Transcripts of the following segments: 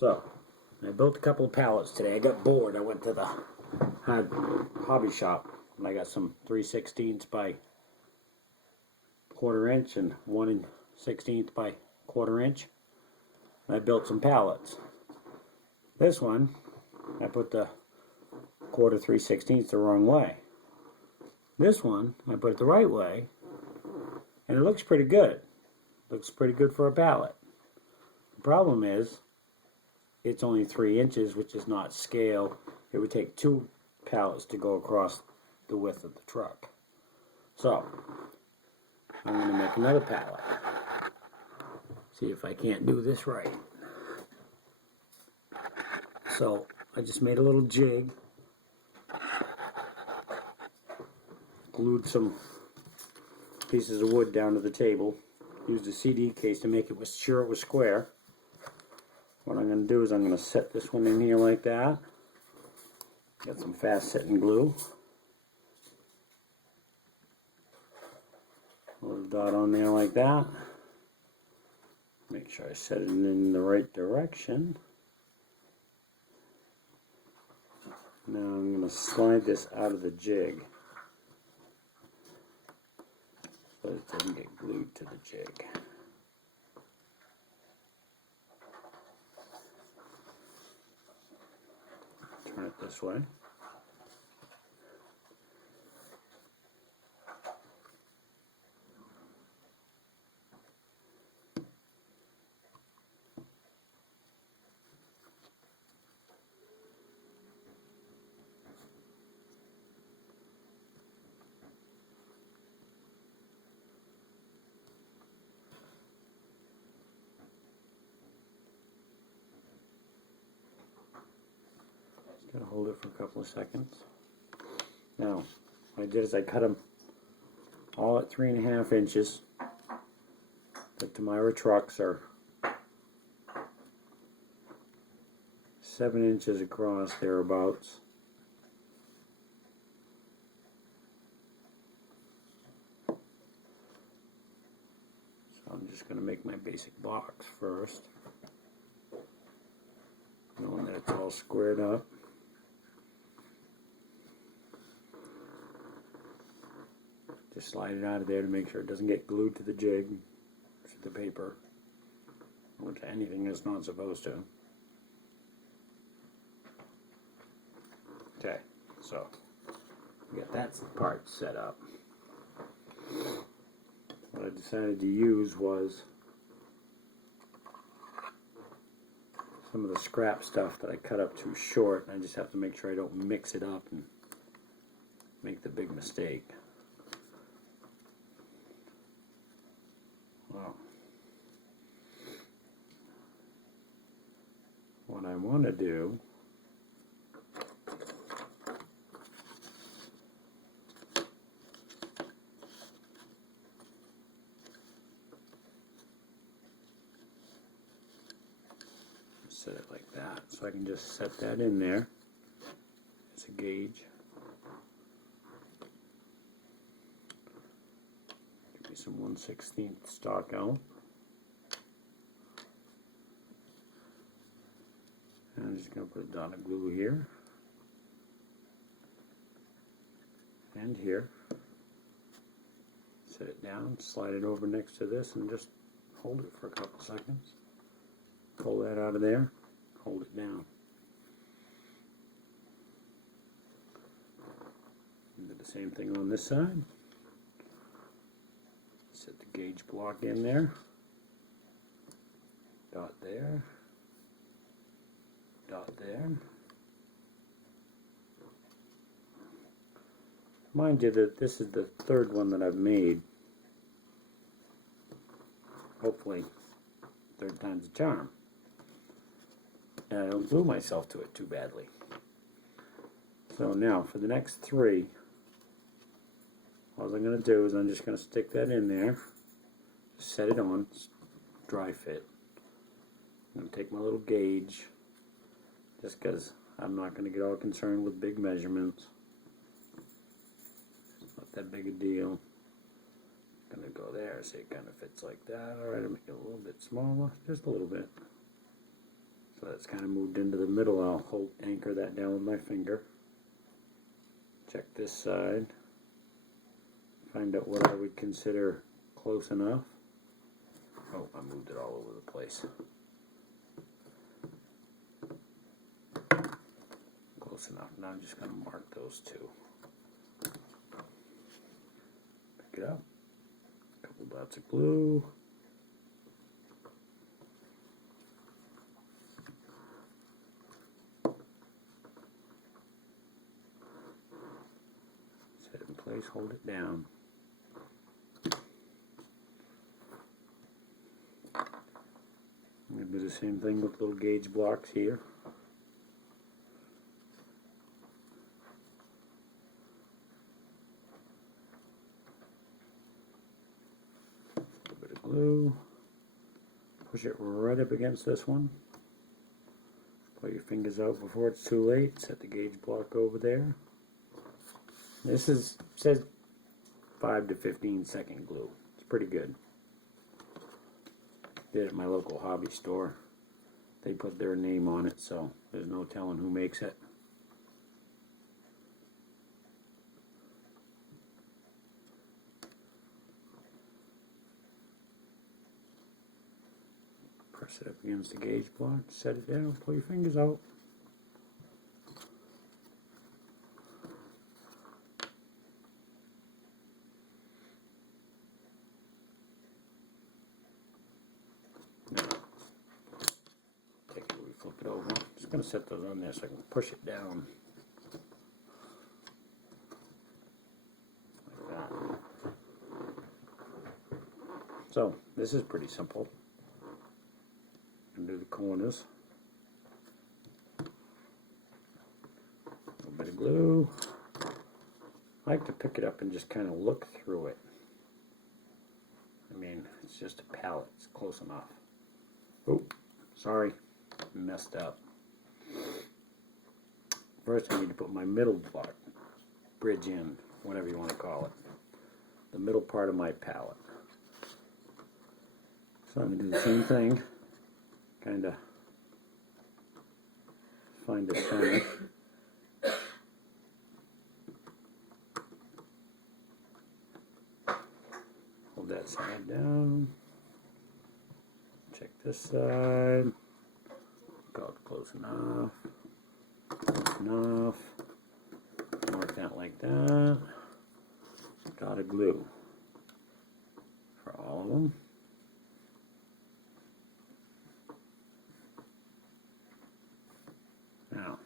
So, I built a couple of pallets today. I got bored. I went to the hobby shop and I got some 3/16 by 1/4 inch and 1/16 by 1/4 inch. And I built some pallets. This one, I put the 1/4 3/16 the wrong way. This one, I put it the right way, and it looks pretty good. Looks pretty good for a pallet. The problem is, it's only 3 inches, which is not scale. It would take 2 pallets to go across the width of the truck. So, I'm going to make another pallet. See if I can't do this right. So, I just made a little jig. Glued some pieces of wood down to the table. Used a CD case to make it sure it was square. What I'm going to do is I'm going to set this one in here like that. Got some fast setting glue. A little dot on there like that. Make sure I set it in the right direction. Now I'm going to slide this out of the jig so it doesn't get glued to the jig. Turn it this way. Gotta hold it for a couple of seconds. Now, what I did is I cut them all at 3.5 inches. The Tamira trucks are 7 inches across, thereabouts. So I'm just going to make my basic box first, knowing that it's all squared up. Just slide it out of there to make sure it doesn't get glued to the jig, to the paper, or to anything it's not supposed to. Okay, so we got that part set up. What I decided to use was some of the scrap stuff that I cut up too short, and I just have to make sure I don't mix it up and make the big mistake. Well, what I want to do is set it like that, so I can just set that in there. It's a gauge. Give me some 1/16 stock out. And I'm just going to put a dot of glue here and here. Set it down, slide it over next to this, and just hold it for a couple seconds. Pull that out of there, hold it down. And do the same thing on this side. Set the gauge block in there. Dot there. Dot there. Mind you that this is the third one that I've made. Hopefully, third time's a charm. And I don't glue myself to it too badly. So now, for the next 3, all I'm going to do is I'm just going to stick that in there, set it on, dry fit. I'm going to take my little gauge, just because I'm not going to get all concerned with big measurements. It's not that big a deal. I'm going to go there, so it kind of fits like that. Alright, I'll make it a little bit smaller, just a little bit. So that's kind of moved into the middle. I'll anchor that down with my finger. Check this side. Find out what I would consider close enough. Oh, I moved it all over the place. Close enough. Now I'm just going to mark those two. Pick it up. A couple dots of glue. Set it in place, hold it down. I'm going to do the same thing with little gauge blocks here. A little bit of glue. Push it right up against this one. Pull your fingers out before it's too late. Set the gauge block over there. This says 5 to 15 second glue. It's pretty good. Did it at my local hobby store. They put their name on it, so there's no telling who makes it. Press it up against the gauge block, set it down, pull your fingers out. Now, take it, we flip it over. Just going to set those on there so I can push it down. Like that. So, this is pretty simple. Do the corners. A little bit of glue. I like to pick it up and just kind of look through it. I mean, it's just a pallet. It's close enough. Oh, sorry. Messed up. First I need to put my middle block, bridge in, whatever you want to call it. The middle part of my pallet. So I'm going to do the same thing. Kind of find a center. Hold that side down. Check this side. Got close enough. Close enough. Mark that like that. Dot of glue for all of them. Now,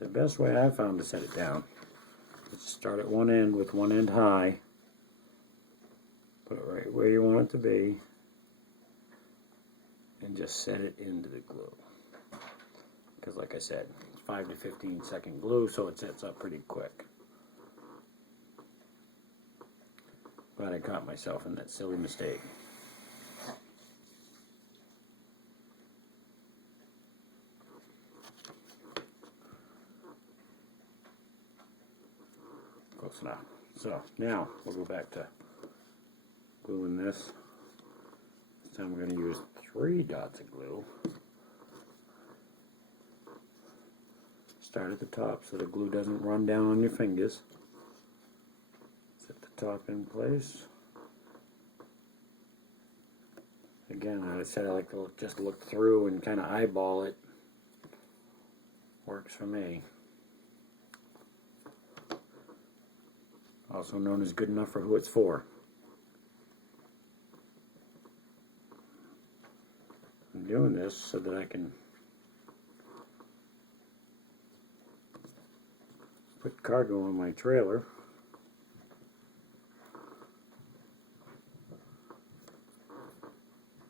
the best way I found to set it down is to start at one end with one end high, put it right where you want it to be, and just set it into the glue. Because like I said, it's 5 to 15 second glue, so it sets up pretty quick. Glad I caught myself in that silly mistake. Close enough. So now we'll go back to gluing this. This time we're going to use 3 dots of glue. Start at the top so the glue doesn't run down on your fingers. Set the top in place. Again, I said I like to just look through and kind of eyeball it. Works for me. Also known as good enough for who it's for. I'm doing this so that I can put cargo on my trailer.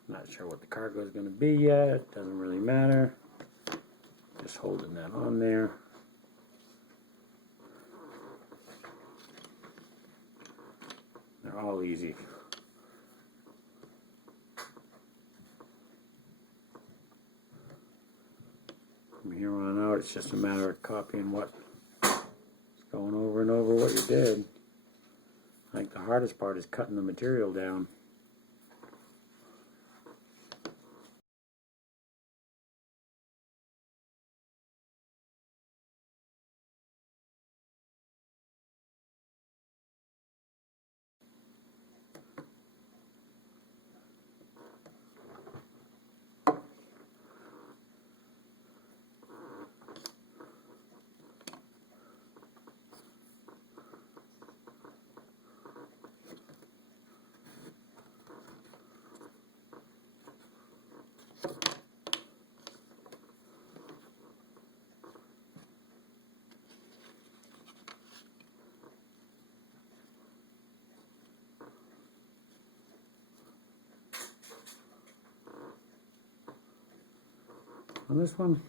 Not sure what the cargo is going to be yet. Doesn't really matter. Just holding that on there. They're all easy. From here on out, it's just a matter of copying what's going over and over what you did. I think the hardest part is cutting the material down. On this one,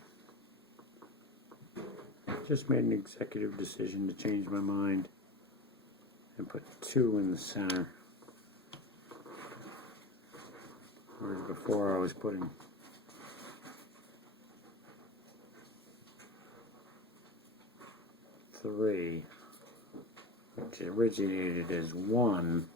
just made an executive decision to change my mind and put 2 in the center. Whereas before I was putting 3, which originated as 1.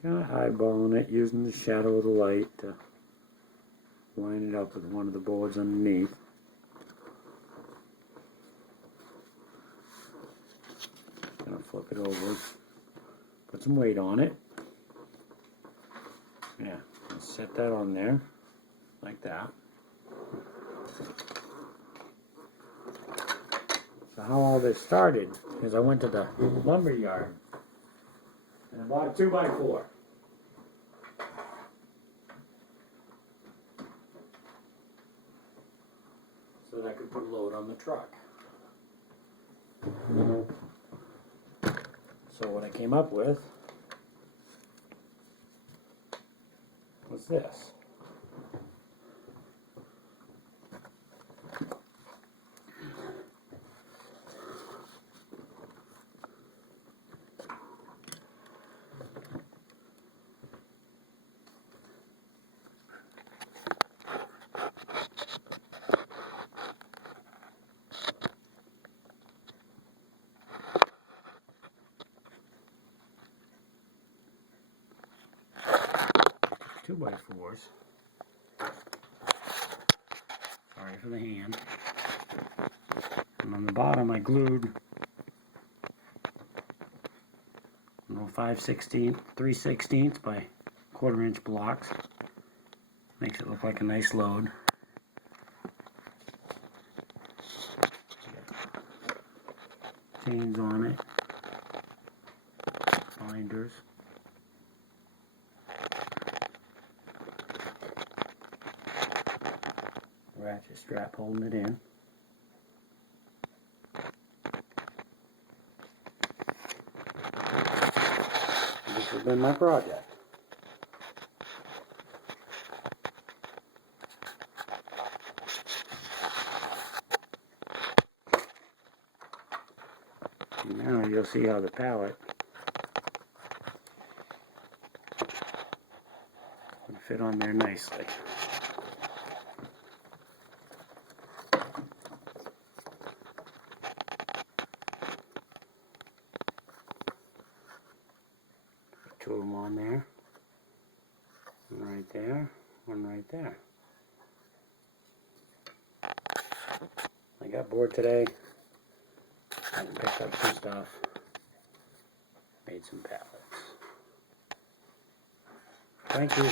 Kind of eyeballing it, using the shadow of the light to line it up with one of the boards underneath. Gonna flip it over, put some weight on it. Yeah, set that on there, like that. So how all this started is I went to the lumber yard and I bought a 2x4. So that I could put a load on the truck. So what I came up with was this. Two by fours. Sorry for the hand. And on the bottom I glued 3/16 by 1/4 inch blocks. Makes it look like a nice load. Chains on it. Binders. Ratchet strap holding it in. This has been my project. And now you'll see how the pallet would fit on there nicely. Two of them on there, one right there, one right there. I got bored today and picked up some stuff, made some pallets. Thank you.